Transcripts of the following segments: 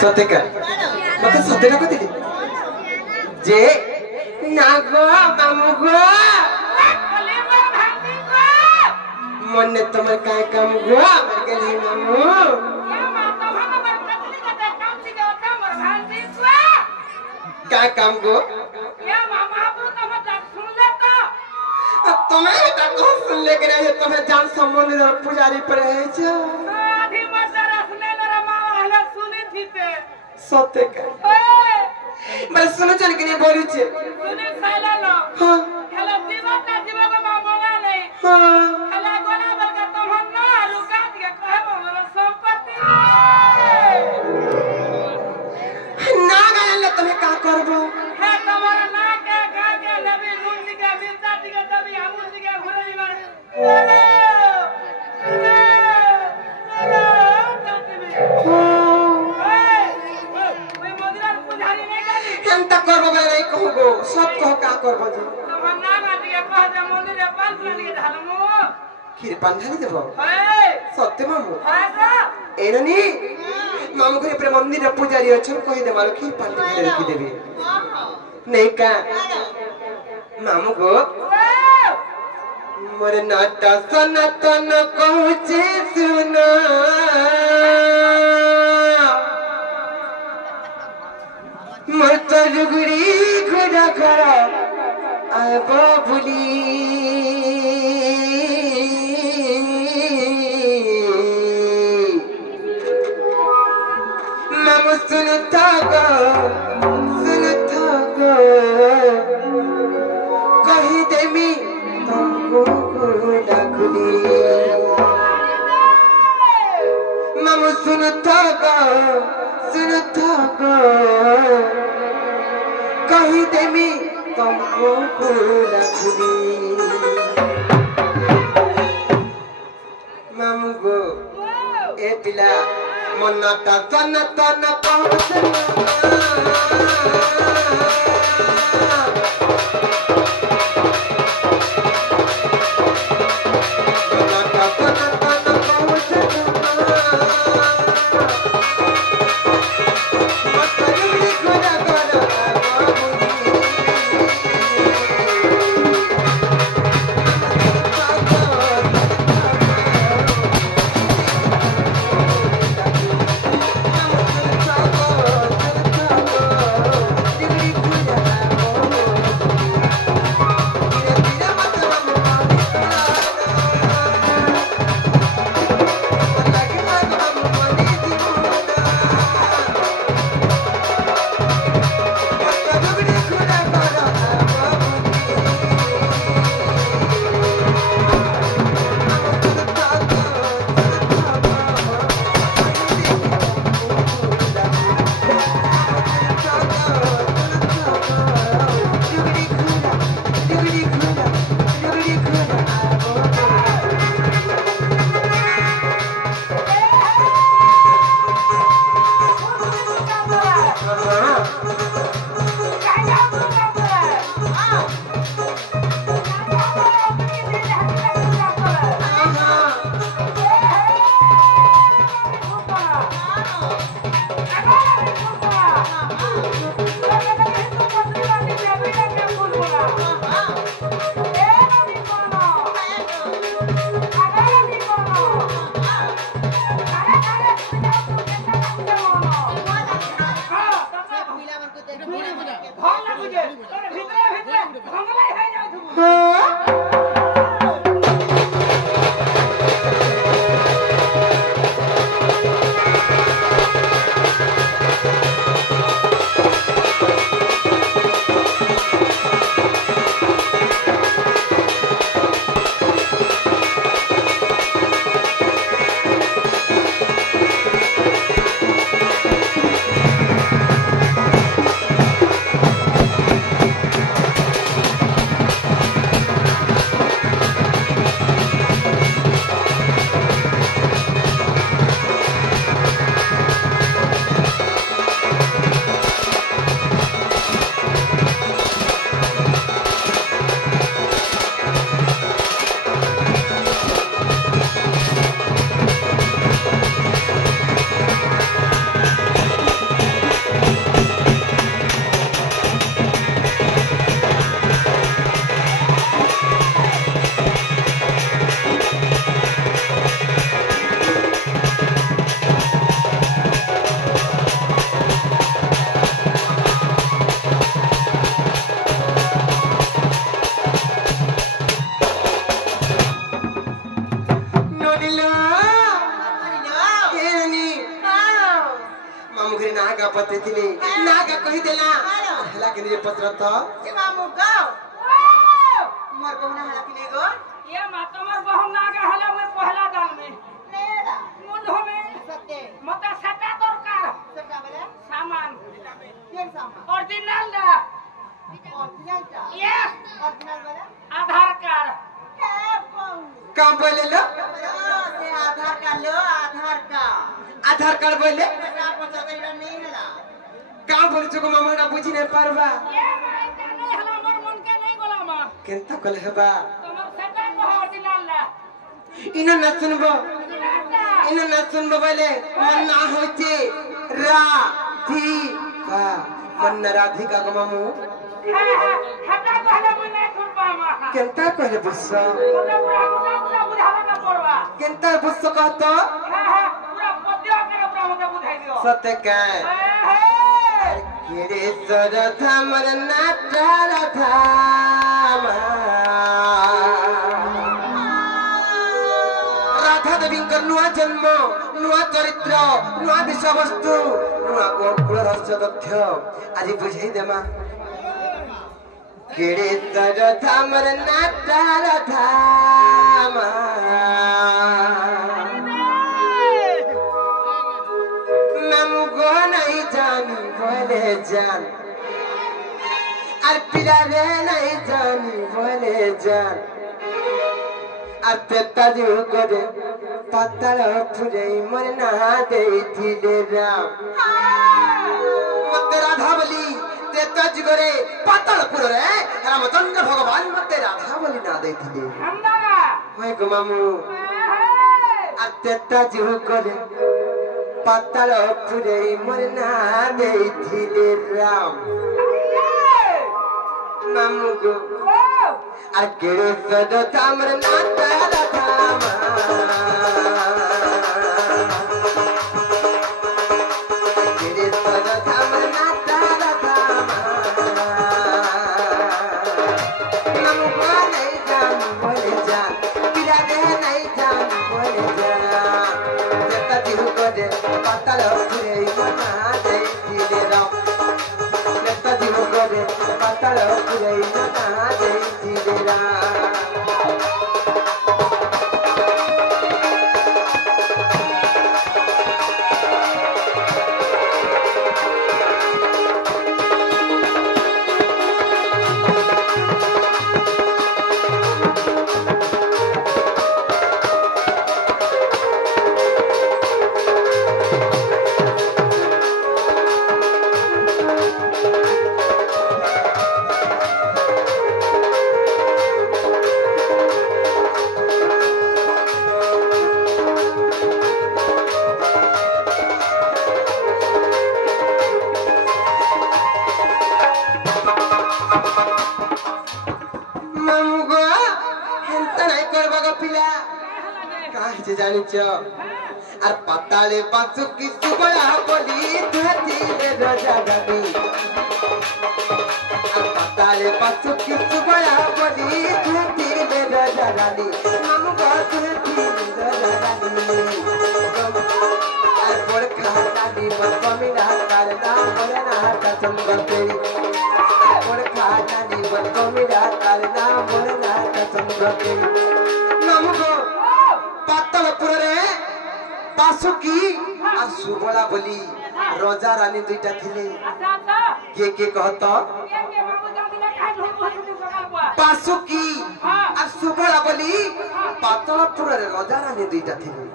सत्यका मत सत्यका कथिले जे नागो मामू गो मन तमर काय काम गो मर गेली मामू काय काम गो तुम्हें बेटा को सुन ले के नहीं तुम्हें जान संबंध पुजारी पर है छ आधी मसरा सुने मेरा मां हला सुनी थी पे सत्य का मैं सुनो चल के नहीं बोलू छे सुनी साला लो हां हला जीवा का मां बोला नहीं हां हला गोना बलका तुम ना रुका के कहे मोर संपत्ति ना गाले तुम्हें का करबो है तुम्हारा ना के गा के लबी लूंजी के मिर्चा के दबी हमू जी के घुरई मार सब कह का करबो जे हम ना गाटिए कह जे मंदिर में पांच लगे धलमो खीर पांधानी देबो हे सत्य मामू हां सा एननी मामू के प्रेम मंदिर रे पुजारी अछन कहि दे मारो खीर पांधानी रखी देबे नहीं का मामू गो मोर नाटा सनातन कहूचे सुना मोर तजुगड़ी खुदा करा अब बुली मामू सुनता गो कही देमी तुमको खुदा खुली मामू सुनता गो कही देमी तुमको खुदा खुली मामू गो ए पिला मन्नता तन तन पहुंचना नागा पते थिले नागा कहि देला हला के निजे पत्र त ए मामू गाओ मोर बहुना हला के गो ये मा तमर बहु नागा हला में पहला दान में नेरा मुंडो में सत्ते मत सटा दरकार सटा बेले सामान केन सामान ओरिजिनल दा ओरिजिनल ता यस ओरिजिनल बेले आधार कार्ड काम बोले लो से आधार कार्ड लो आधार कार्ड बोले बेटा पता बेटा नहीं हला काम बोले छको मामा बुझी नहीं पारबा ये माय का नहीं हला मोर मन के नहीं गोला मा केनता कल हेबा तमर सटा को ओरिजिनल दा इना न सुनबो बोले मन ना होचे राधिका मन राधिका को मामू हटा को हला मन नहीं सुन पामा केनता कहले बुस्सा पूरा बुझावा का पड़वा केनता बुस्सा कहतो पूरा पद्य के पूरा मते बुझाई दियो सत्य काय केरे सरथा मन नाटा रथा राधा देवींकर नुआ जन्म नुआ चरित्र नुआ विषय वस्तु नुआ गोकुल रहस्य तथ्य आज बुझाई देमा केरे सरथा मन नाटा रथा नमगो नहीं जानी बोले जान और पिला रे नहीं जानी बोले जान और तेता जो करे पत्थर फुले मन नहा दे थिले राम मत राधा बोली तेता जो करे पत्थर पुर रे रामचंद्र भगवान मत राधा बोली ना दे थिले हमदागा होय गो मामू और तेता जो करे पत्थर फुले मन नहा दे थिले राम मामू गो अकेले सद तामर नाता राधामा अकेले सद तामर नाता राधामा नमको नहीं जान बोले जान पिला दे नहीं जान बोले जान जता दिहु को दे पत्थर फुले मना दे दिले राम जता दिहु को दे पत्थर फुले मना दे दिले राम जानिच आर पताले पासु की सुबला बोली धरती रे राजा गानी आर पताले पासु की सुबला बोली धरती रे राजा गानी मामू को धरती रे राजा गानी आर बोल खाता दी मत मिला करना बोलना का संगते बोल खाता दी मत मिला करना बोलना का संगते मामू को पातलपुर रे बासुकी और सुबला बोली राजा रानी दुईटा थिले के कहत बासुकी और सुबला बोली पातलपुर रे राजा रानी दुईटा थिले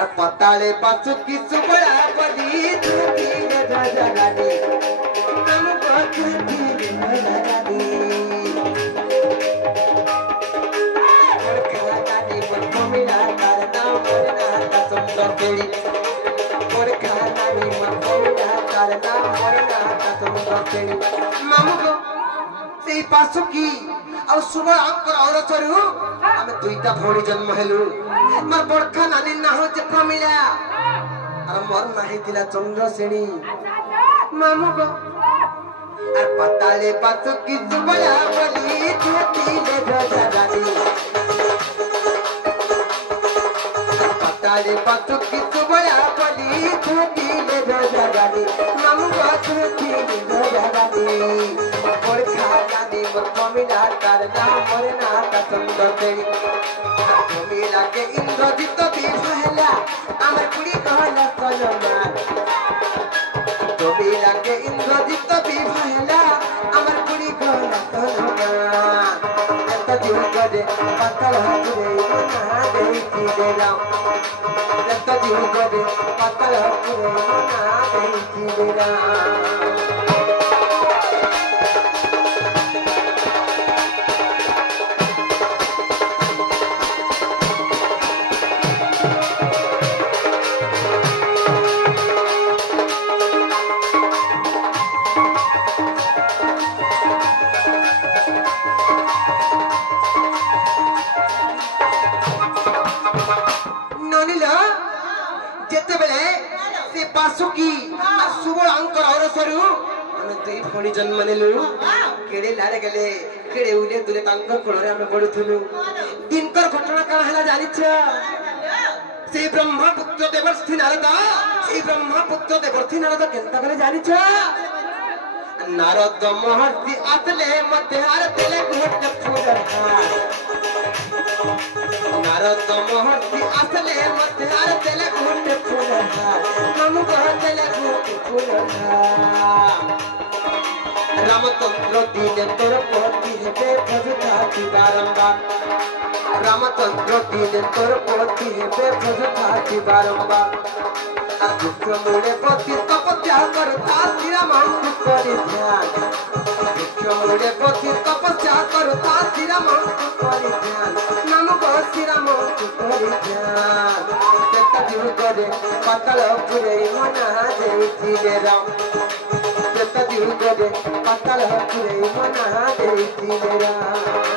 और पताले बासुकी सुबला बोली थिले राजा रानी हम बहुत थिले राजा रानी पासुकी और सुबह अंकर और चरु हमें दुईटा भौणी जन्म हेलु मार बड़खा नानी ना हो जे मिला और मोर नाही दिला चंद्रसेनी मामू को और पताले पासुकी सुबह बोली धरती ले राजा रानी पताले पासुकी सुबह बोली धरती ले राजा रानी नाम बात थी रानी और खा जानी मम्मी ना तार ना मोरे ना का सुंदर तेरी मेरा के इंद्रजीत भी पहला আমার কুড়ি कहला सजना तो मेरा के इंद्रजीत भी पहला আমার কুড়ি कहला सजना तो जीव करे पत्थर हरे ना देती दे राम तो जीव करे पत्थर हरे ना देती दे राम जन्म नेलु केड़े लारे गेले केड़े उले दुले तांकर कोलरे हम पडुथुलु दिनकर घटना का हला जानिछ से ब्रह्मपुत्र देवर्षि नारद से ब्रह्मपुत्र देवर्षि नारद केंता करे जानिछ नारद महर्षि आतले मते हार तेले घोट फूलर नारद महर्षि आतले मते हार तेले घोट फूलर नमु कहतले घोट फूलर रामचंद्र दीन तोर पोती हेबे भजताती बारंबार रामचंद्र दीन तोर पोती हेबे भजताती बारंबार दुख मुड़े पति तपस्या करता तेरा मन करे ध्यान दुख मुड़े पति तपस्या करता तेरा मन करे ध्यान नाम बसिरा मन करे ध्यान देखता जीव करे पतल पुरे मना देती रे राम जीव करे पतल पुरे मना देती रे राम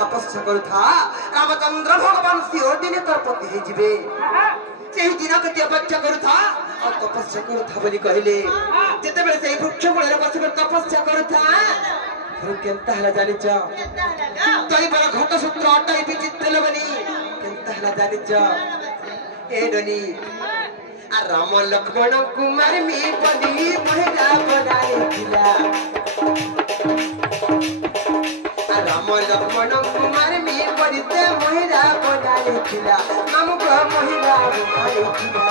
तपस्या करुथा रामचंद्र भगवान सियोर दिने तरपति हे जिबे सेही दिन कति अपेक्षा करुथा और तपस्या करुथा बोली कहले जेते बेले सेही वृक्ष मूल रे बसी तपस्या करुथा फिर केनता हला जानिच तई पर घट सूत्र अटाई विचित्र लबनी केनता हला जानिच ए डनी आ राम लक्ष्मण कुमार मी पदी महिला बनाई दिला राम लक्ष्मण कुमार में परिते महिला बनाई थिला हमको महिला बनाई थिला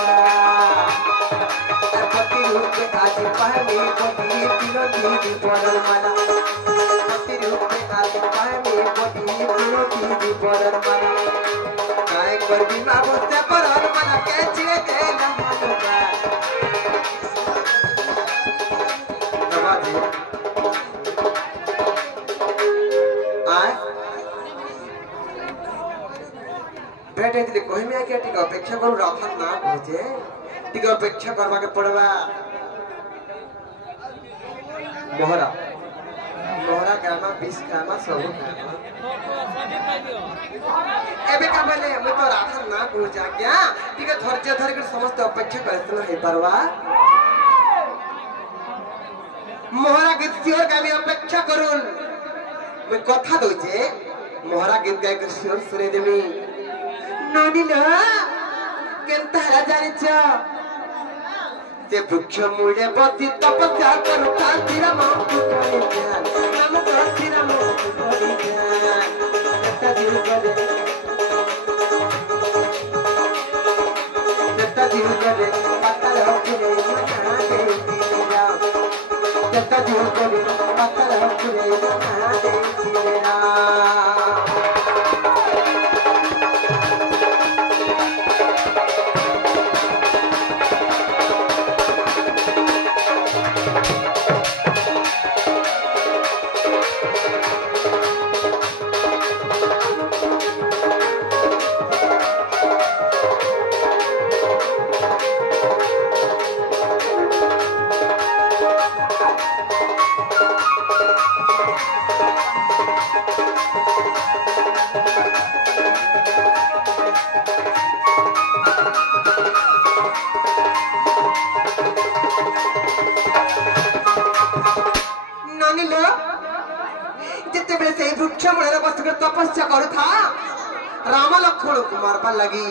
पति रूप में आज पहले पति तीनों दीदी पड़ल माला पति रूप में आज पहले पति तीनों दीदी पड़ल माला काय कर बिना बोलते पड़ल माला कैसे दे ना मालूम बेटे दिले कोई में आके टिक अपेक्षा करू राथन ना पहुंचे टिक अपेक्षा करवा के पड़वा मोहरा मोहरा गामा 20 गामा सब एबे का बोले हम तो राथन ना पहुंचा क्या टिक धैर्य धर के समस्त अपेक्षा करत ना हे परवा मोहरा गीत सियोर गामी अपेक्षा करूल मैं कथा दोचे मोहरा गीत गाय के सियोर सुने देमी नानीला केनता हला जानिच ते वृक्ष मूले बसी तपस्या करता तेरा मन को करे ध्यान नाम को तेरा मन को करे ध्यान केनता जीव करे केनता जीव करे पत्थर हो के मना देती राम दिल करे पत्थर पुरे मना देती राम तपस्या करू था राम लक्ष्मण कुमार पर लगी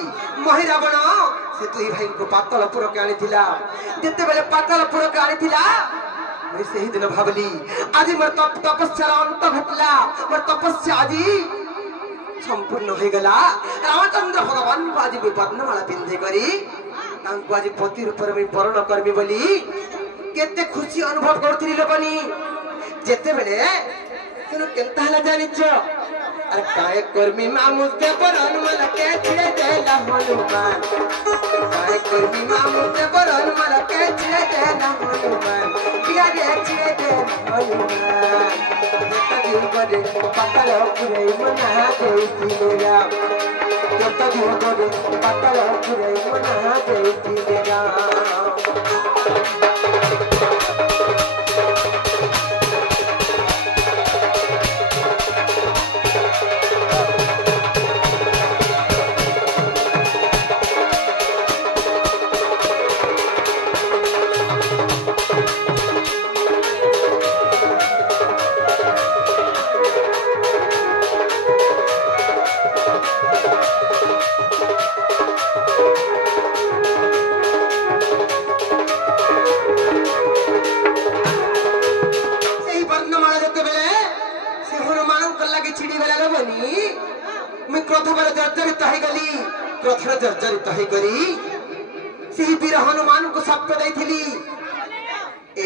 मही रावण से तुई भाई को पातलपुर के आनी थिला जते बेले पातलपुर के आनी थिला मैं सही दिन भाबली आज मोर तपस्या अंत घटला मोर तपस्या आज संपूर्ण हो गला रामचंद्र भगवान को आज वर्णमाला पिंधे करी तांको आज पति रूप में वर्ण करबी बोली केते खुशी अनुभव करथिली लोकनी जते बेले तेनु केनता हला जानिछो अरे काय कर्मी मामुते पर हनुमान के छिड़े देला हनुमान काय कर्मी मामुते पर हनुमान के छिड़े देला हनुमान किया रे छिड़े देला हनुमान जता दिन करे पत्तल पुरे मना देती राम जता दिन करे पत्तल पुरे मना देती राम जर्जरित है करी से वीर हनुमान को साप दैथिली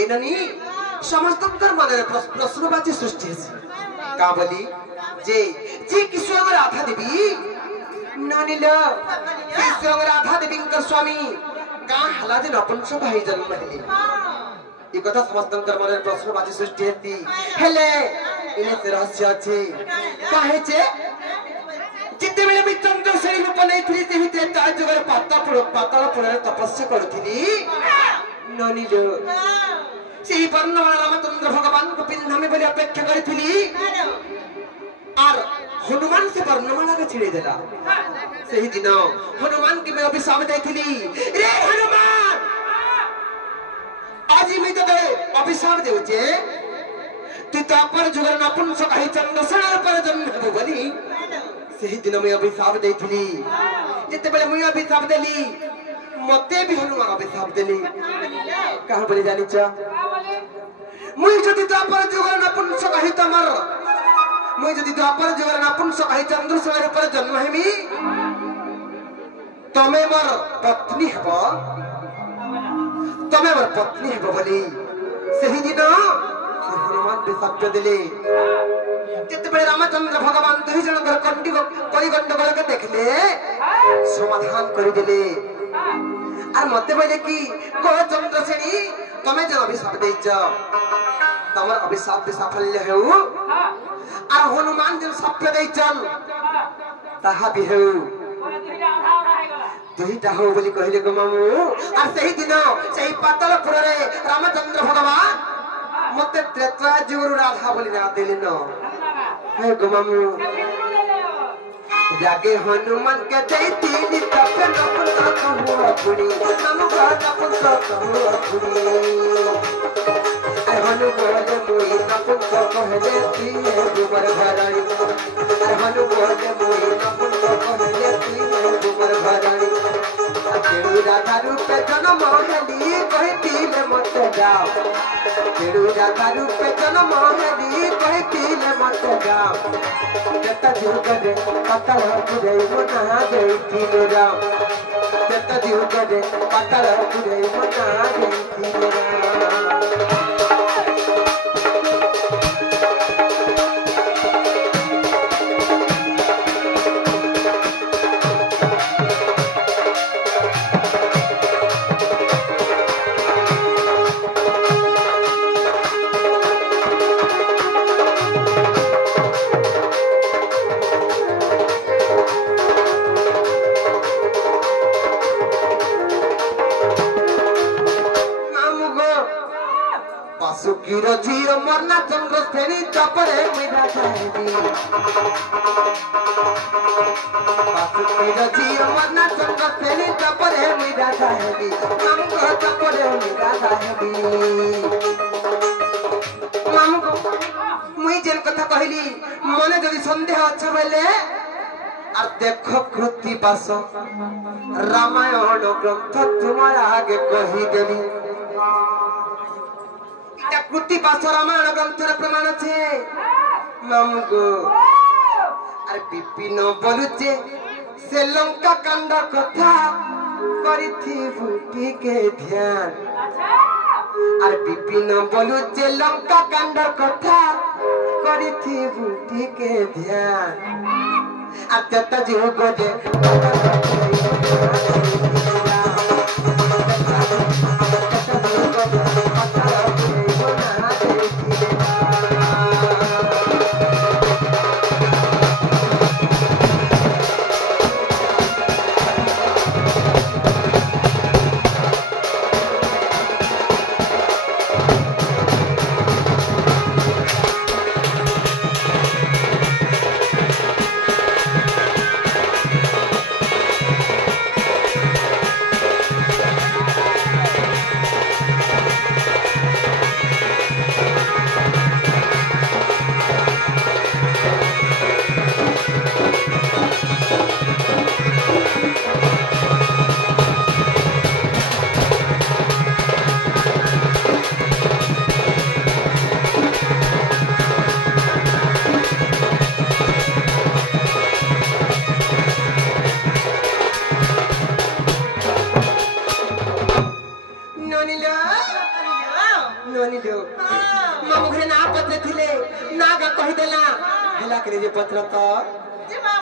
एननी समस्तकर मन रे प्रश्नवाची सृष्टि का बोली जे जे किशोर राधा देवी नानील किशोर राधा देवी का स्वामी का हला जे नपुंसक भाई जन्म हेली ई कथा समस्तकर मन रे प्रश्नवाची सृष्टि हेती हेले इने से रहस्य अछि काहे जे जिते बेले भी चंद्रसेनी रूप नहीं थी ते हिते ताज जगर पातालपुर रे तपस्या करथिली ननी जो सेही वर्णमाला रामचंद्र भगवान को पिंधा में बोली अपेक्षा करथिली और हनुमान से वर्णमाला के छिड़े देला सेही दिन हनुमान के मैं अभिशाप देथिली रे हनुमान आज मैं तो अभिशाप देउचे तू तो अपर जुगर नपुंसक है चंद्रसेना पर जन्म हेबो बोली सही दिन में अभिशाप देथिली जते बेले मैं अभिशाप देली मते भी हनुमान अभिशाप देली कहां बोली जानि छ मुई जति द्वापर जुगर नपुंसक है तमर मुई जति द्वापर जुगर नपुंसक है चंद्रसेना पर जन्म हेमी तमे मोर पत्नी हबो तमे मोर पत्नी हबो बोली सही दिन हनुमान अभिशाप देली जिते बड़े रामचंद्र भगवान दुई जन घर कंडी करी गंडगोल के देखले समाधान करी देले आ मते बोले कि को चंद्रसेनी तमे जे अभिशाप देइछ तमर अभिशाप पे साफल्य हेउ आ हनुमान जे शाप देइछन ताहा भी हेउ दुईटा हो बोली कहले गो मामू आ सही दिन सही पातालपुर रे रामचंद्र भगवान मते त्रेता जुगुरु राधा बोली ना देले न हे गो मामू जागे हनुमान के दैती नी तपे नपुंसक हुआ पुरी मामू का नपुंसक हुआ पुरी हनु बोले मोई नपुंसक कहले पिए गुबर भराई हनु बोले मोई नपुंसक कहले पिए गुबर भराई केड़ू राधा रूप जन्म हेली कहतीले मत जाओ केड़ू राधा रूप जन्म हेली कहतीले मत जाओ जता दिल करे पत्तल पुरे मना देती राम जता दिल करे पत्तल पुरे मना देती राम बासुकीर झील मरना चंद्र श्रेणी चपरे मिला जाएगी बासुकीर झील मरना चंद्र श्रेणी चपरे मिला जाएगी हमको चपरे मिला जाएगी हमको मुई जेन कथा कहली मने जदी संदेह अच्छा बेले और देखो कृति पास रामायण ग्रंथ तुम्हारा आगे कही देली इटा कृति पास रामायण ग्रंथ रे प्रमाण छे हमको अरे विपिन बोलुचे से लंका कांड कथा करी थी बूटी के ध्यान अरे विपिन बोलुचे लंका कांड कथा करी थी बूटी के ध्यान अत्यंत जीव गोदे मामू घरे ना पत्र थिले ना का कहि देला हला करे जे पत्र तो